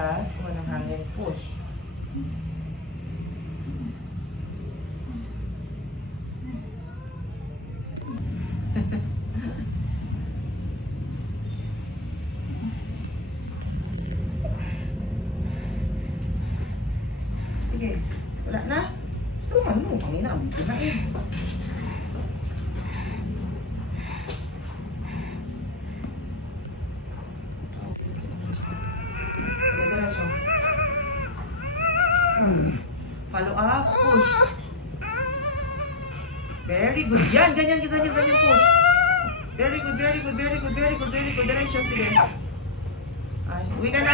labas, kuha ng hangin, push. Sige, wala na. Gusto mo, pangina, dito na eh. Sige, diretso. Follow up, push. Very good. Yan, ganyan, push. Very good. Diretso, sige. Ay, uwi ka na.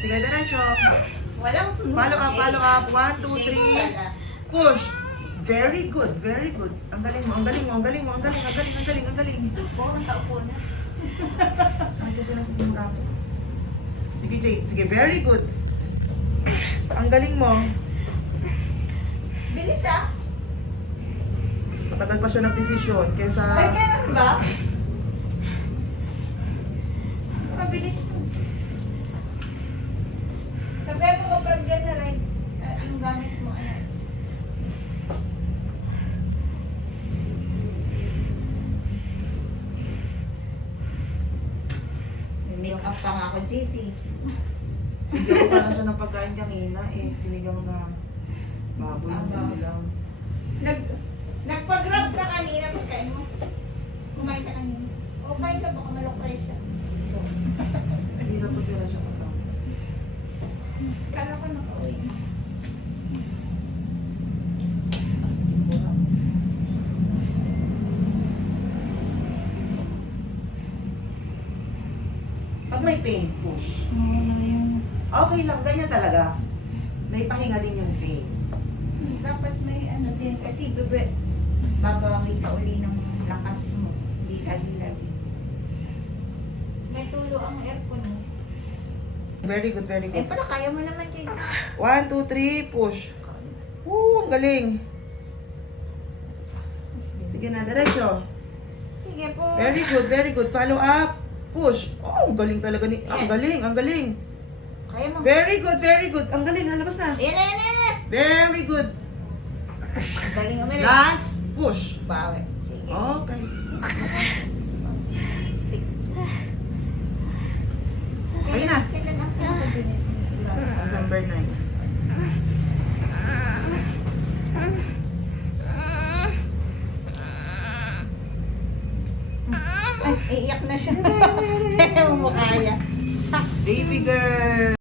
Sige, diretso. Walang tunog. Follow up. 1, 2, 3. Push. Very good. Ang galing mo. Puro taupo na. Sakit kasi na sa pumurapo. Sige, Jade. Sige, very good. Ang galing mo. Bilis ah. Mas matagal pa siya ng desisyon kesa... Ay, ganun ba? Mabilis to. Sabi mo kapag gano'n rin, yung gamit mo, ano? May up pa nga ako, JP. Hindi ko sana siya ng pagkain kanina eh. Sinigang na baboy na lang. Nagpag-grab ka kanina, pagkain mo. Kumain ka kanina. O, kain ka baka malokray siya. Hirap po sila siya kasama. Kala ko nakauwi. Sakit kasi mura. Pag may pain, push. Okay lang, ganyan talaga. May pahinga din yung pain. Dapat may ano din, kasi babawi ka uli ng lakas mo. Hindi lagi-lagi. May tulo ang aircon mo. Very good. Eh pala, kaya mo naman kayo. 1, 2, 3, push. Ang galing. Sige na, diretso. Sige po. Very good. Follow up. Push. Oh, ang galing talaga ni... Ang galing. Kaya mo. Very good. Ang galing, halabas na. Ayan. Very good. Ang galing umirin. Last push. Bawi. Sige. Okay. Ayun na. Kailan ang pinaka-unit? December 9. Ay, iiyak na siya. Mukha niya. Baby girl.